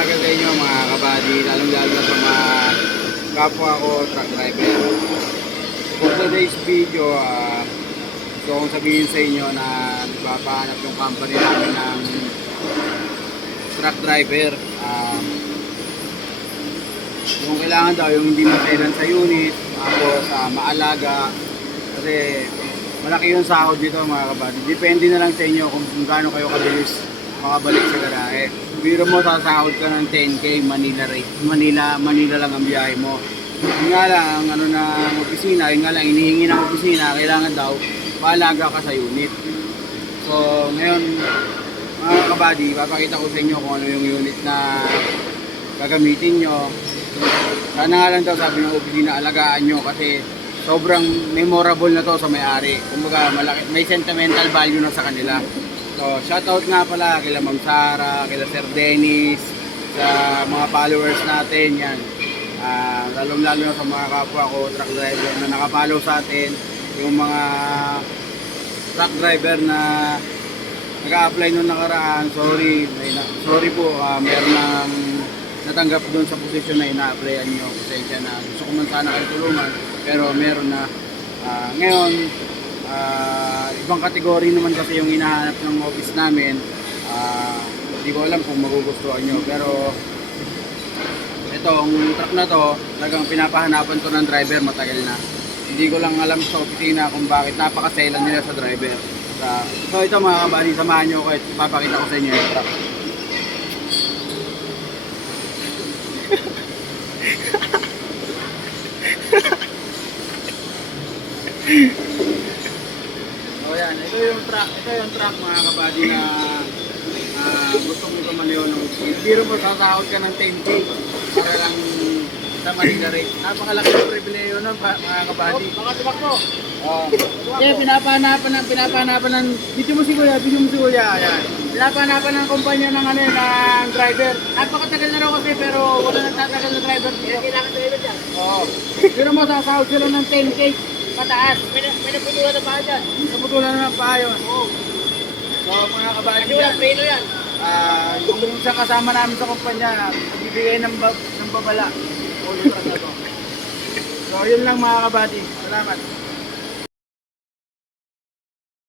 umaga sa inyo mga kabady, lalong-lalo na sa mga kapwa ko truck driver. For today's video, gusto kong sabihin sa inyo na nagpapahanap yung company namin ng truck driver. Yung kailangan daw, yung hindi maselan sa unit, tapos maalaga. Kasi malaki yung sahod dito mga kabady. Depende na lang sa inyo kung gaano kayo kabilis makabalik sa garahe. Biro mo, sasahod ka ng 10K Manila rate. Manila lang ang biyahe mo. Yung nga lang, ang ano ng opisina, yung nga lang, inihingi ng opisina, kailangan daw, paalaga ka sa unit. So, ngayon, mga kabady, papakita ko sa inyo kung ano yung unit na gagamitin nyo. Sana nga lang daw, sabi ng opisina, alagaan nyo kasi sobrang memorable na to sa may-ari. Kumbaga, may sentimental value na sa kanila. So, shoutout nga pala kila Ma'am Sara, kila Sir Dennis, sa mga followers natin, yan. Lalong-lalo na sa mga kapwa ko, truck driver na nakapollow sa atin, yung mga truck driver na nag-a-apply nung nakaraan, sorry po, meron nang natanggap doon sa posisyon na ina-applyan nyo. Pasensya na, gusto ko man sana kayo tulungan, pero meron na. Ngayon, ibang kategory naman kasi yung hinahanap ng office namin. Hindi ko alam kung magugustuhan nyo, pero itong truck na to, talagang pinapahanapan to ng driver matagal na. Hindi ko lang alam sa opisina kung bakit napakaselan nila sa driver. So ito mga kabady, samahan nyo ko at papakita ko sa inyo yung truck. So yan, ito yung truck mga kabady na gusto mong kamaliw ng biro mo, sasahod ka ng 10K para lang sa Manila rate. Napakalaki ng pribileyo nun mga kabady. Baka tumakbo. Yeah, pinapahanapan ng video mo si Kuya, ayan. Pinapahanapan ng kumpanya ng ng driver. Napakatagal na raw kasi pero wala nang tatagal na driver. Kailangan driver dyan. Oo. Biro mo, sasahod sila ng 10K pataas. May naputulan na paa dyan. Naputulan na ng paa yun. Oo. So mga kabady Kasi walang preno yan. yung isang kasama namin sa kumpanya, nagbibigay ng babala. So yun lang mga kabady. Salamat.